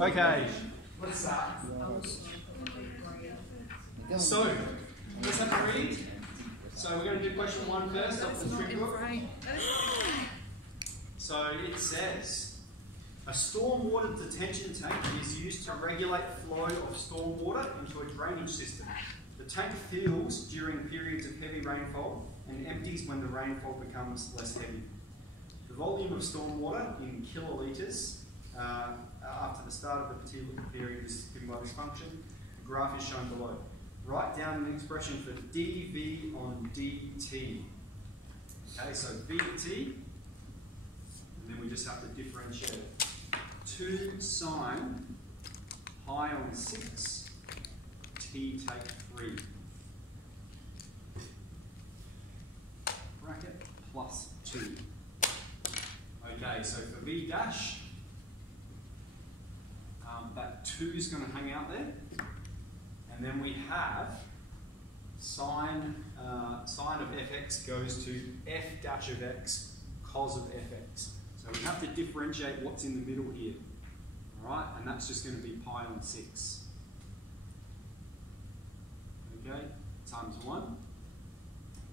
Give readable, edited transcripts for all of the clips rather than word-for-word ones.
Okay, let's start. So, let's have a read. So we're going to do question 1 first off the Trig book. So it says, a stormwater detention tank is used to regulate flow of stormwater into a drainage system. The tank fills during periods of heavy rainfall and empties when the rainfall becomes less heavy. The volume of stormwater in kilolitres after the start of the particular period is given by this function. The graph is shown below. Write down an expression for dV on dt. Okay, so V to T, and then we just have to differentiate it. 2 sine pi on 6, T take 3. Bracket plus 2. Okay, so for V dash, that 2 is going to hang out there. And then we have sine of fx goes to f dash of x cos of fx. So we have to differentiate what's in the middle here. Alright, and that's just going to be pi on 6. Okay, times 1.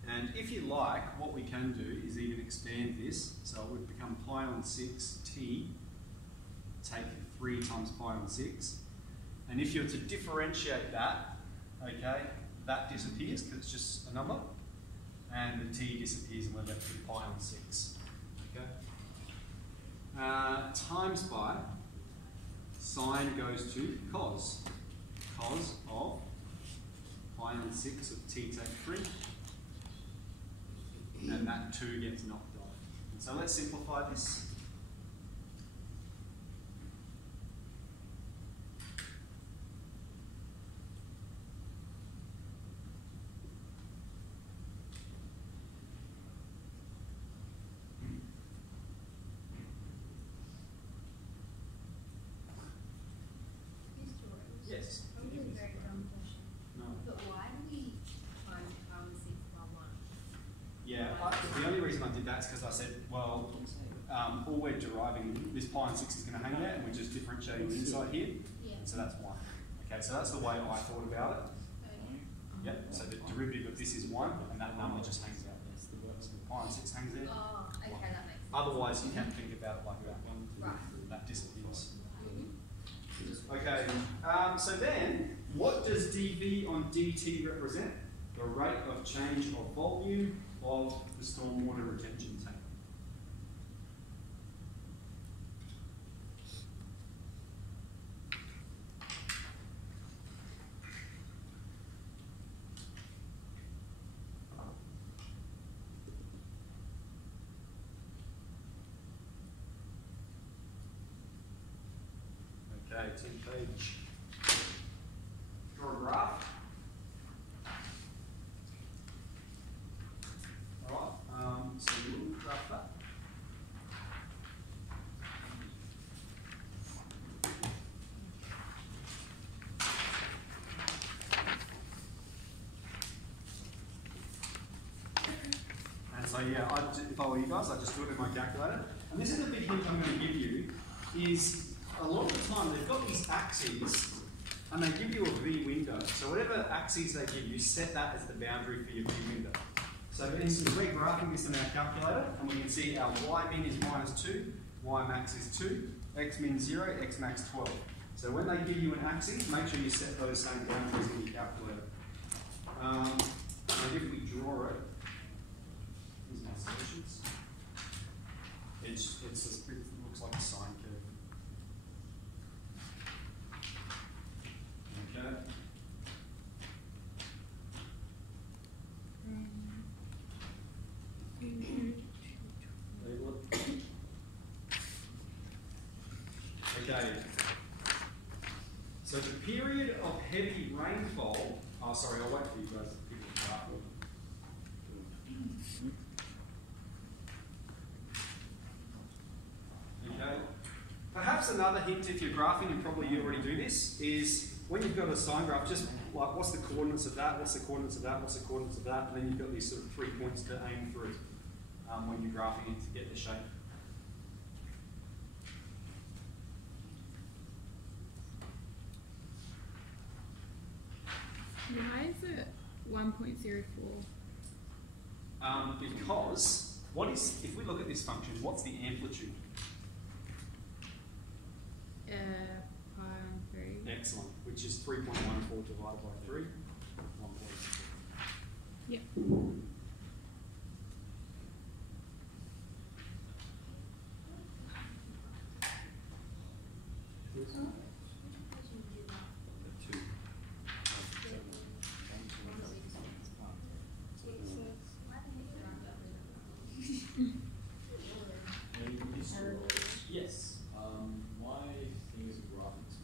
And if you like, what we can do is even expand this. So it would become pi on 6t, take 3 times pi on 6. And if you were to differentiate that, okay, that disappears because it's just a number, and the t disappears and we're left with pi on 6. Okay. Times by sine goes to cos. Cos of pi on 6 of t take 3, and that 2 gets knocked off. And so let's simplify this. Yes. Probably a very dumb question. No. But why do we find pi on 6 by 1? Yeah, the only reason I did that is because I said, well, all we're deriving, this pi on 6 is going to hang there, and we're just differentiating the inside here. Yeah. So that's 1. Okay, so that's the way I thought about it. Okay. Yep, so the derivative of this is 1, and that number just hangs out there. So the pi on 6 hangs there. Oh, okay, that makes sense. Otherwise, you can't think about it like that. Right. That disappears. Okay, so then, what does dV on dt represent? The rate of change of volume of the stormwater retention tank. Okay, 10-page. Draw a graph. Alright, so we'll graph that. And so yeah, if I were you guys, I'd just do it in my calculator. And this is a big hint I'm going to give you, is a lot of the time they've got these axes and they give you a V window. So whatever axes they give you, set that as the boundary for your V window. So for instance, we're graphing this in our calculator and we can see our Y min is -2, Y max is 2, X min 0, X max 12. So when they give you an axis, make sure you set those same boundaries in your calculator. And if we draw it, here's my solutions. It looks like a sine curve. Okay. Okay. So the period of heavy rainfall. Oh, sorry, I'll wait for you guys to pick it up. Okay. Perhaps another hint if you're graphing, and probably you already do this, is when you've got a sine graph, just like what's the coordinates of that, what's the coordinates of that, what's the coordinates of that, and then you've got these sort of 3 points to aim through when you're graphing it to get the shape. 1.04. Because if we look at this function, what's the amplitude? Pi on 3. Excellent, which is 3.14 divided by 3. 1.4. Yep. Yes. My thing is graphics.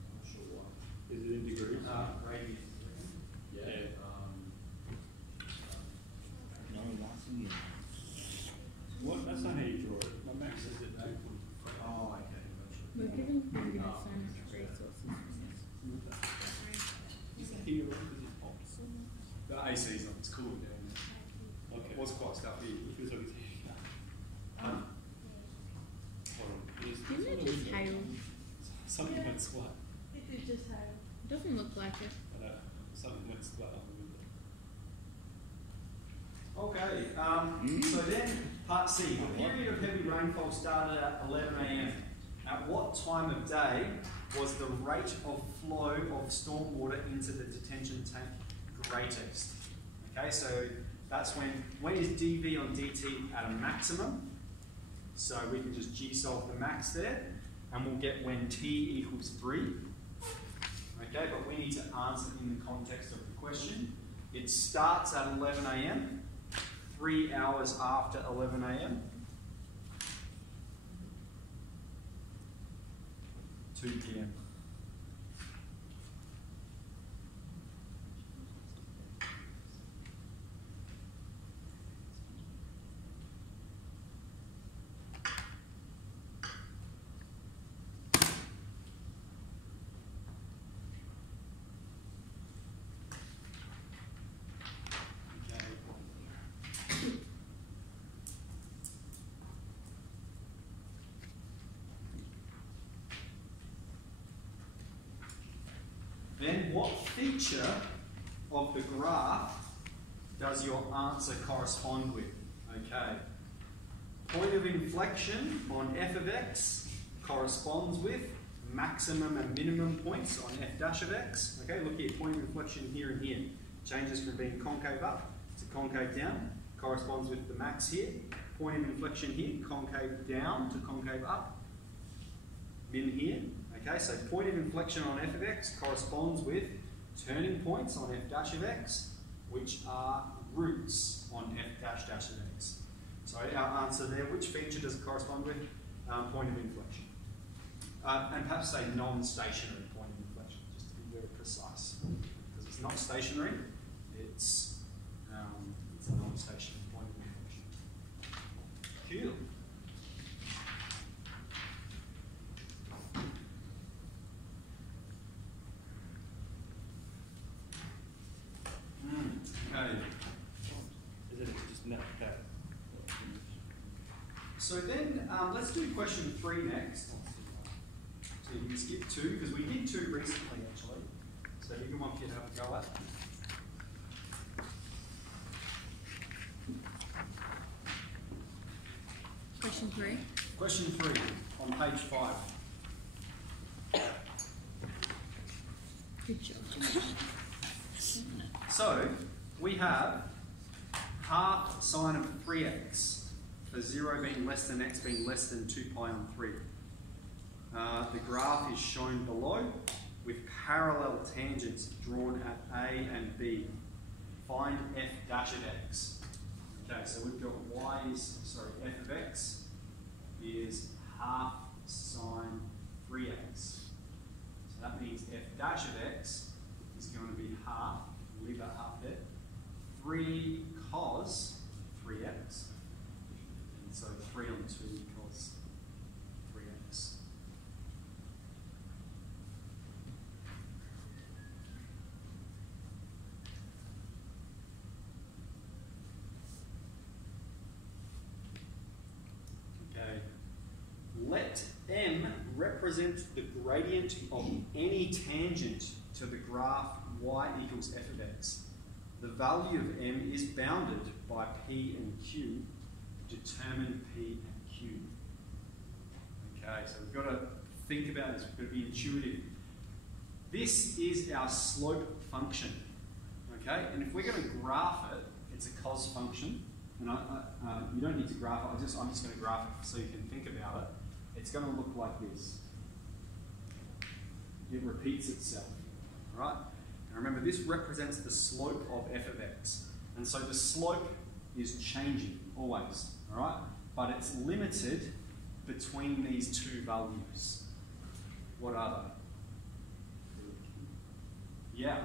I'm not sure why. Is it in degrees? Radian. Yeah. No, I'm asking you. What? That's not how you draw it. My max says it. Oh, okay. We're given so much resources from this. Is it here or is it pops? The AC is on. It's cool down there. Okay. It was quite stuffy. It feels like it's here. Um, Didn't it just hail? Something went splat. It did just hail. It doesn't look like it. I know. Something went splat on the window. Okay, so then part C. The period of heavy rainfall started at 11 a.m. At what time of day was the rate of flow of stormwater into the detention tank greatest? Okay, so that's when is dV on dt at a maximum? So we can just G solve the max there, and we'll get when t equals 3. Okay, but we need to answer in the context of the question. It starts at 11 a.m., 3 hours after 11 a.m., 2 p.m. Then what feature of the graph does your answer correspond with? Okay. Point of inflection on f of x corresponds with maximum and minimum points on f dash of x. Okay, look here, point of inflection here and here. Changes from being concave up to concave down. Corresponds with the max here. Point of inflection here, concave down to concave up. Min here. Okay, so point of inflection on f of x corresponds with turning points on f dash of x, which are roots on f dash dash of x. So our answer there, which feature does it correspond with? Point of inflection. And perhaps say non-stationary point of inflection, just to be very precise. Because it's not stationary, it's a non-stationary point of inflection. Cool. Okay. Is it just net that? So then, let's do question 3 next. So you can skip 2, because we did 2 recently actually. So you can one kid have a go at. Question 3. Question 3 on page 5. Good job. So we have half sine of 3x for 0 being less than x being less than 2 pi on 3. The graph is shown below with parallel tangents drawn at A and B. Find f dash of x. Okay, so we've got f of x is half sine 3x. So that means f dash of x is going to be half, leave that half there, 3 cos 3x. And so 3 on 2 cos 3x. Okay. Let M represent the gradient of any tangent to the graph y equals f of x. the value of m is bounded by p and q, determine p and q. Okay, so we've got to think about this, we've got to be intuitive. This is our slope function, okay? And if we're going to graph it, it's a cos function, and you don't need to graph it, I'm just going to graph it so you can think about it. It's going to look like this. It repeats itself, all right? And remember, this represents the slope of f of x. And so the slope is changing, always, all right? But it's limited between these two values. What are they? Yeah,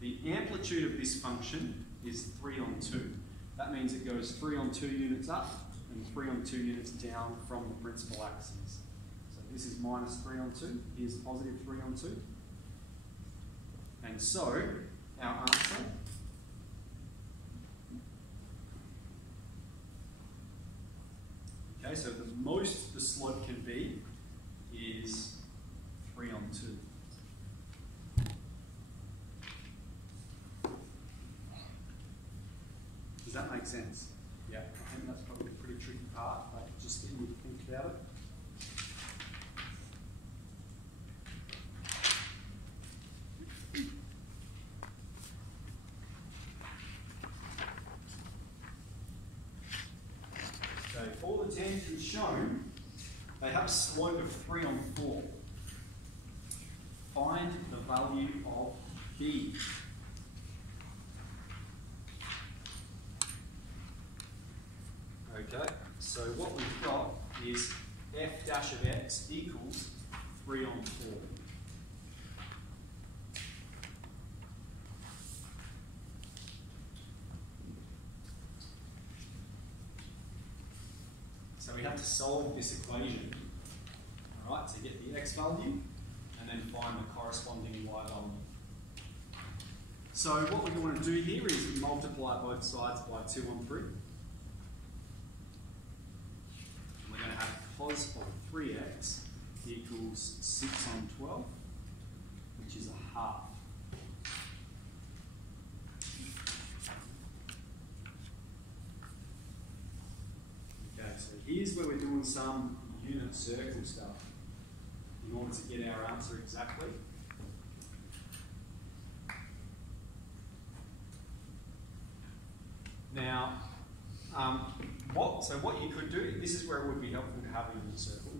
the amplitude of this function is 3 on 2. That means it goes 3 on 2 units up and 3 on 2 units down from the principal axis. So this is minus 3 on 2, here's positive 3 on 2. And so, our answer okay, so the most the slope can be is 3 on 2. Does that make sense? Yeah, I think that's probably a pretty tricky part, but just getting you to think about it. Okay, for the tangents shown, they have a slope of 3 on 4. Find the value of b. Okay, so what we've got is f dash of x equals 3 on 4. So we have to solve this equation, all right, to get the x value and then find the corresponding y value. So what we want to do here is multiply both sides by 2 on 3. We're going to have cos of 3x equals 6 on 12, which is a half. Okay, so here's where we're doing some unit circle stuff in order to get our answer exactly. Now, what you could do, this is where it would be helpful to have a unit circle.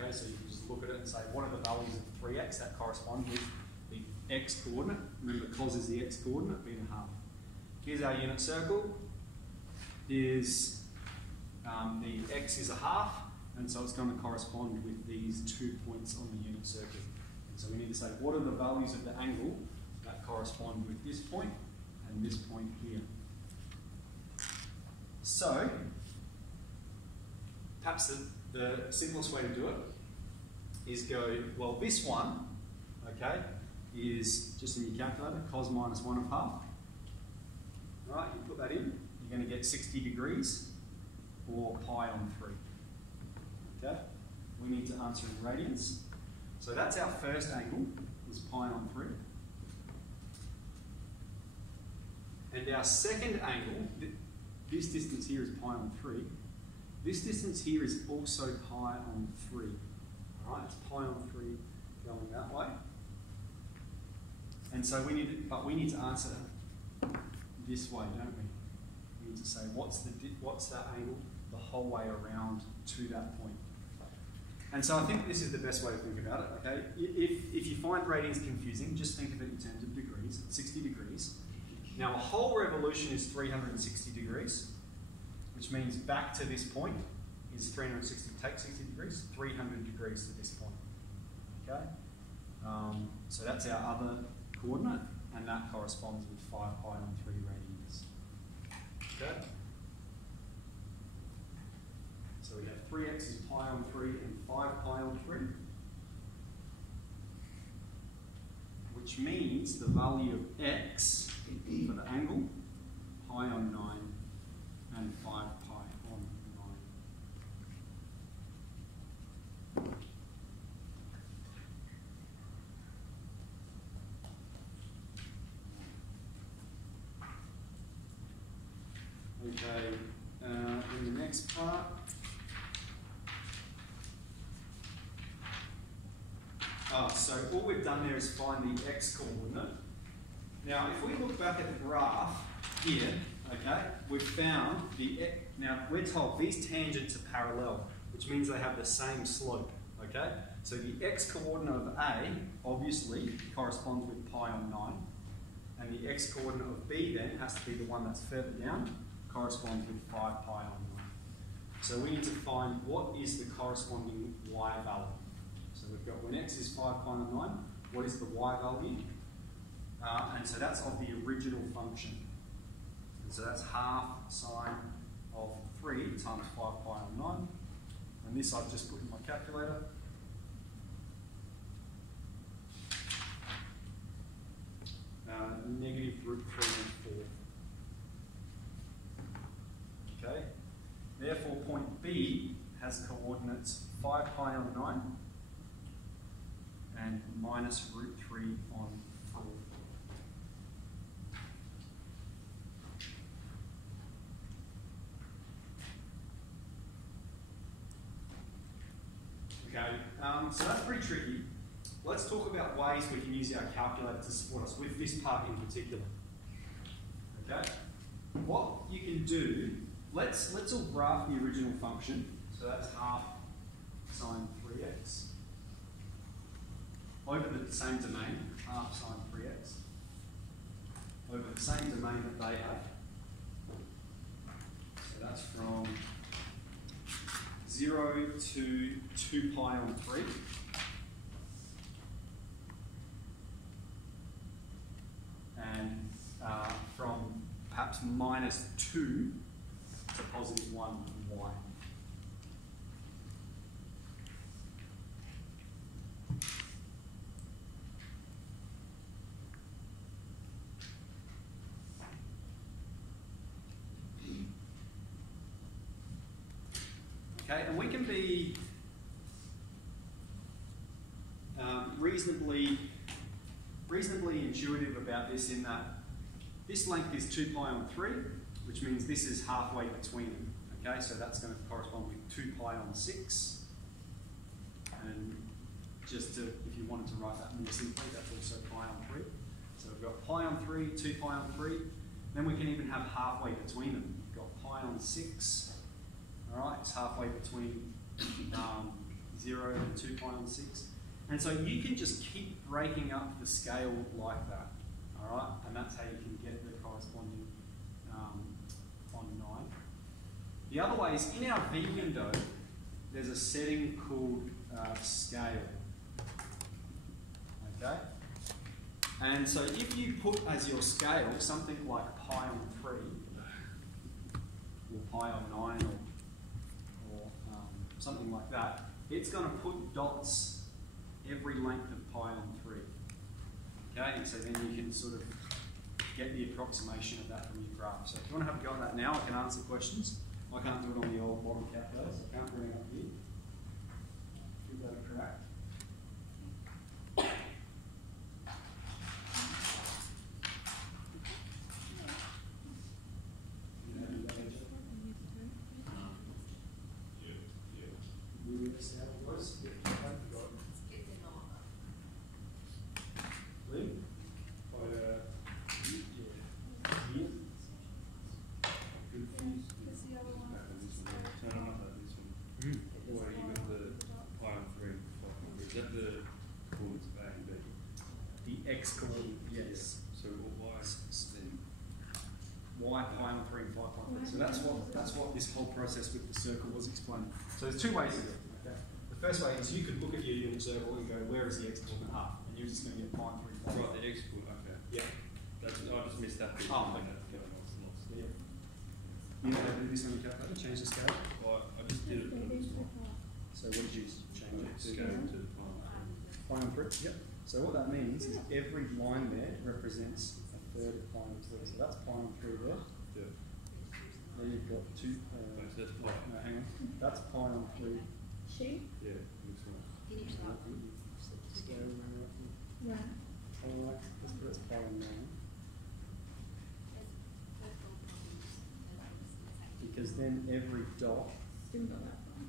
Okay, so you can just look at it and say, what are the values of 3x that correspond with the x coordinate? Remember, cos is the x coordinate, being a half. Here's our unit circle. Is the x is a half, and so it's going to correspond with these 2 points on the unit circle. And so we need to say, what are the values of the angle that correspond with this point and this point here? So, perhaps the simplest way to do it is go, well, this one, okay, is just in your calculator, cos minus 1 of half. All right, you put that in, you're going to get 60 degrees or pi on 3. Okay, we need to answer in radians. So that's our first angle, is pi on 3. And our second angle, this distance here is pi on 3. This distance here is also pi on 3. All right, it's pi on 3 going that way. And so we need to answer this way, don't we? We need to say what's that angle the whole way around to that point. And so I think this is the best way to think about it. Okay, if you find radians confusing, just think of it in terms of degrees. 60 degrees. Now a whole revolution is 360 degrees, which means back to this point is 360. Take 60 degrees, 300 degrees to this point. Okay, so that's our other coordinate, and that corresponds with 5 pi on 3 radians. Okay. So we have 3x is pi on 3 and 5 pi on 3, which means the value of x for the angle, pi on 9 and 5 pi on 9. So all we've done there is find the x coordinate. Now, if we look back at the graph here, okay, we've found now we're told these tangents are parallel, which means they have the same slope, okay? So the x coordinate of A obviously corresponds with pi on 9, and the x coordinate of B then has to be the one that's further down, corresponds with 5 pi on 9. So we need to find what is the corresponding y value. So we've got when x is 5 pi on 9, what is the y value? And so that's of the original function. And so that's half sine of 3 times 5 pi on 9. And this I've just put in my calculator. Negative root 3 and 4. Okay. Therefore, point B has coordinates 5 pi on 9 and minus root 3 on 4. Okay, so that's pretty tricky. Let's talk about ways we can use our calculator to support us with this part in particular. Okay, what you can do, let's all graph the original function. So that's half sine 3x over the same domain, half sine 3x over the same domain that they have. So that's from 0 to 2 pi on 3. And from perhaps minus 2 to positive 1 y. Okay, and we can be reasonably intuitive about this in that this length is 2 pi on 3, which means this is halfway between them. Okay, so that's going to correspond with 2 pi on 6. And just to, if you wanted to write that more simply, that's also pi on 3. So we've got pi on 3, 2 pi on 3. Then we can even have halfway between them. We've got pi on 6. All right, it's halfway between 0 and 2 pi on 6. And so you can just keep breaking up the scale like that. All right, and that's how you can get the corresponding on 9. The other way is in our V window, there's a setting called scale. Okay? And so if you put as your scale something like pi on 3, or pi on 9, or something like that, it's going to put dots every length of pi on 3. Okay, and so then you can sort of get the approximation of that from your graph. So if you want to have a go at that now, I can answer questions. I can't do it on the old model calculator, so I can't bring it up here. Give that a crack. X coordinate, yes. So y then Y pi on 3 and 5 pi on 3. So that's what this whole process with the circle was explaining. So there's two ways to do it. Okay? The first way is you could look at your unit circle and go, where is the X coordinate up? And you're just going to get pi on 3 and 5. right, the x coordinate. Okay. Yeah. That's, I just missed that bit. Oh, okay. Yeah. You know how to do this on your calculator? Change the scale? I just did it on this one. So what did you change it to? Scale to pi. Pi on 3? Yep. So what that means is every line there represents a third of pi on 3. So that's pi on 3 there. Yeah. Then you've got 2. So that's pi. No, hang on. That's pi on 3. She? Yeah, looks right. Scale around right here. Right. Alright, let's put it as pi on 9. Because then every dot, Still not that one.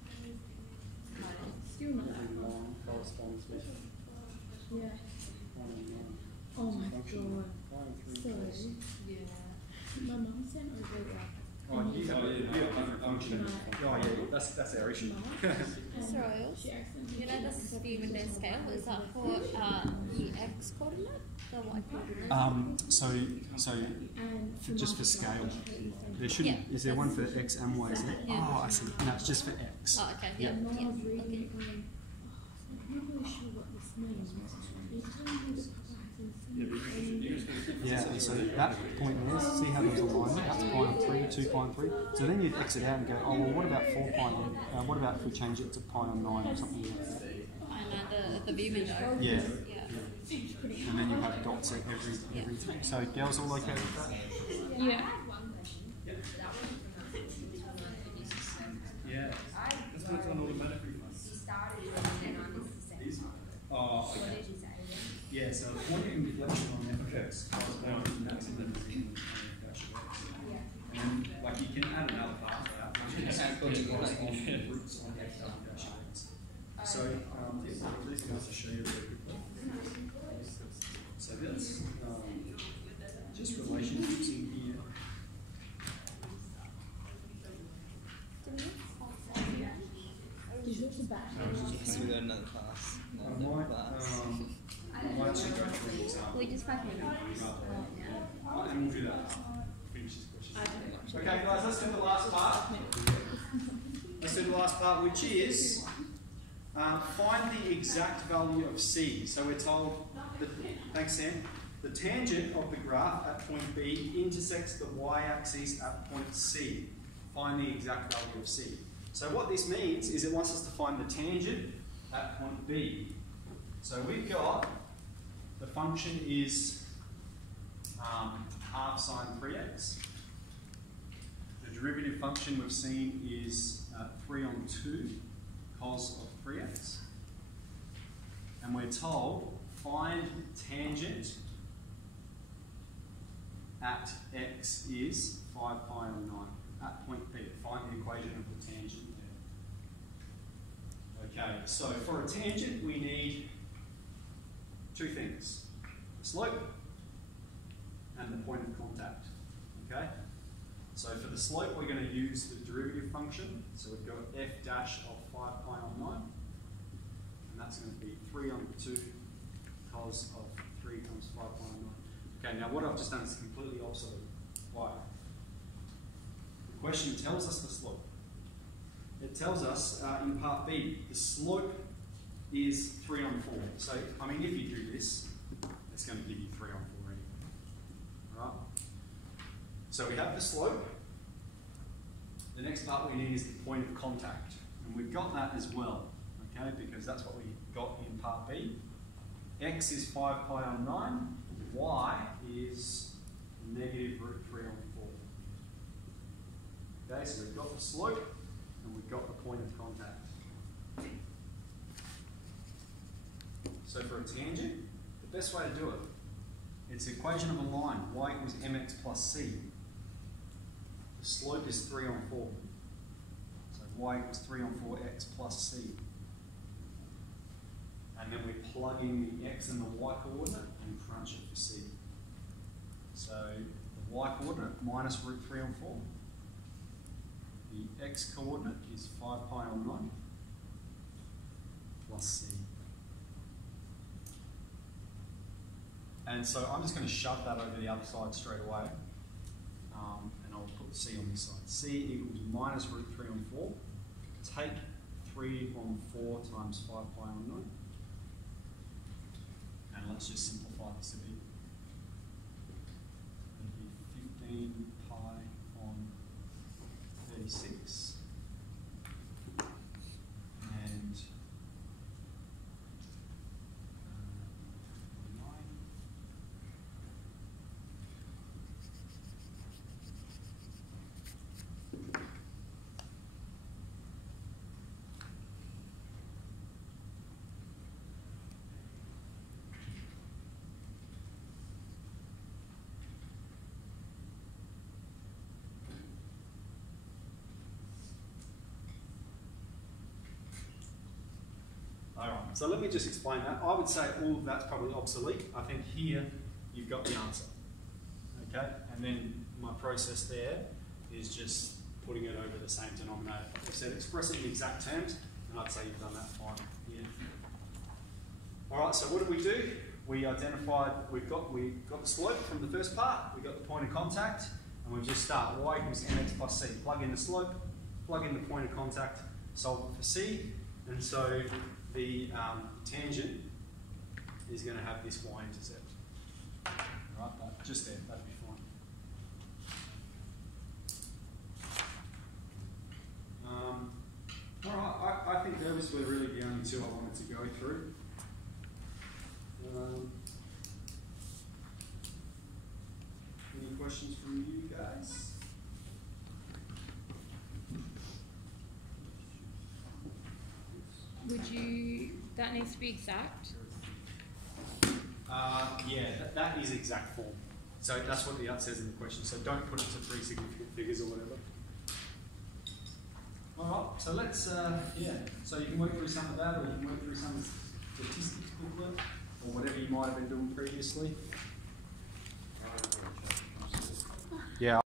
Still not that every one. line corresponds with Yeah. Oh my God. So, Yeah. my mum sent over like. Oh, you have a function. Oh, yeah, that's our issue. Mr. Royals, you know this view and scale, is that for the x coordinate, the y coordinate? Just for scale, there shouldn't. Yeah, is there one for x and y? Is it? Yeah. Oh, I see. No, it's just for x. Oh, okay, yeah, And yeah, Mum was reading okay. it going, oh, I'm not really sure what this means. It's telling me that Yeah, so that point there, see how there's a line there? That's pi on 3, 2 pi on 3. So then you'd exit out and go, oh, well, what about 4 pi on, what about if we change it to pi on 9 or something like that? I know, the view window. Yeah. Yeah. And then you have dots at every thing. So girls all okay with that? Yeah. Yeah. That's what it's on automatically. Oh, okay. Yeah, so the point of inflection on f(x) corresponds to maximum in dash of x. And then, like, you can add another part to that, which is going to correspond to the roots on f dash of x. So, these guys to show you really quickly. So that's just relationships in here. So we got another class. I might actually go through the example. We just back in. And we'll do that after. Finish this question. Okay, guys, let's do the last part. Let's do the last part, which is find the exact value of c. So we're told that, thanks Sam, the tangent of the graph at point B intersects the y-axis at point C. Find the exact value of c. So what this means is it wants us to find the tangent at point B. So we've got, the function is half sine 3x. The derivative function we've seen is 3 on 2 cos of 3x. And we're told, find tangent at x is 5 pi on 9. At point B, find the equation of the tangent there. Okay, so for a tangent we need two things. The slope and the point of contact. Okay? So for the slope we're going to use the derivative function. So we've got f dash of 5 pi on 9. And that's going to be 3 on 2 cos of 3 times 5 pi on 9. Okay, now what I've just done is completely obsolete. Why? The question tells us the slope. It tells us in part B, the slope is 3 on 4. So, I mean, if you do this, it's going to give you 3 on 4 anyway. Right? So we have the slope. The next part we need is the point of contact. And we've got that as well, okay, because that's what we got in part B. X is 5 pi on 9. Y is negative root 3 on 4. Okay, so we've got the slope and we've got the point of contact. So for a tangent, the best way to do it, it's the equation of a line, y equals mx plus c. The slope is 3 on 4. So y equals 3 on 4x plus c. And then we plug in the x and the y coordinate and crunch it for c. So the y coordinate minus root 3 on 4. The x coordinate is 5 pi on 9 plus c. And so I'm just going to shove that over the other side straight away. And I'll put c on this side. C equals minus root 3 on 4. Take 3 on 4 times 5 pi on 9. And let's just simplify this a bit. It'll be 15 pi on 36. And 9. So let me just explain that. I would say all of that's probably obsolete. I think here you've got the answer. Okay, and then my process there is just putting it over the same denominator. Like I said, express it in exact terms, and I'd say you've done that fine here. All right, so what did we do? We identified, we got the slope from the first part, we got the point of contact, and we just start y equals mx plus c. Plug in the slope, plug in the point of contact, solve it for c, and so the tangent is going to have this y-intercept. Right, but just there, that'd be fine. All right, I think those were really the only two I wanted to go through. Any questions from you guys? Would you, that needs to be exact? Yeah, that is exact form. So that's what the out says in the question. So don't put it to 3 significant figures or whatever. All right, so let's, so you can work through some of that, or you can work through some of the statistics booklet, or whatever you might have been doing previously. Yeah.